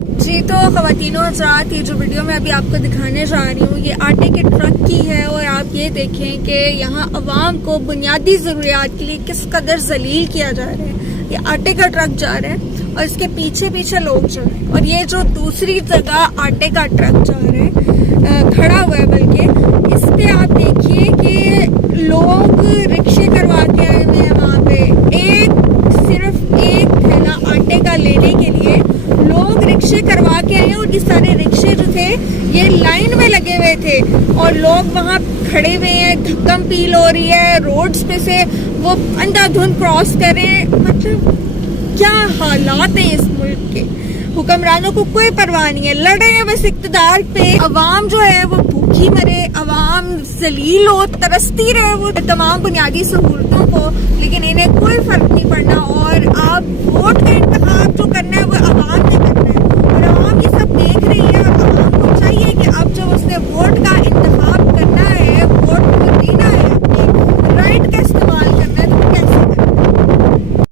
जी तो ख़वातीनो हज़रात, ये जो वीडियो मैं अभी आपको दिखाने जा रही हूँ ये आटे के ट्रक की है। और आप ये देखें कि यहाँ अवाम को बुनियादी ज़रूरियात के लिए किस कदर जलील किया जा रहा है। ये आटे का ट्रक जा रहा है और इसके पीछे पीछे लोग जा रहे हैं। और ये जो दूसरी जगह आटे का ट्रक जा रहा है, खड़ा हुआ है, बल्कि इस पे आप देखिए कि लोग रिक्शे करवा के आए हुए हैं। वहाँ पे सिर्फ एक थैला आटे का लेने के लिए लोग रिक्शे करवा के आए। और ये सारे रिक्शे जो थे ये लाइन में लगे हुए थे और लोग वहाँ खड़े हुए हैं। धक्कम पील हो रही है, रोड्स पे से वो अंधाधुंध क्रॉस कर रहे हैं। मतलब क्या हालात हैं इस मुल्क के। हुक्मरानों को कोई परवाह नहीं है, लड़ रहे हैं बस इक़्तिदार पे। अवाम जो है वो भूखी मरे, अवाम जलील हो, तरसती रहे वो तमाम बुनियादी सहूलतों को, लेकिन इन्हें कोई फर्क नहीं पड़ना। और आप वोट का इंतखाब जो करना है वो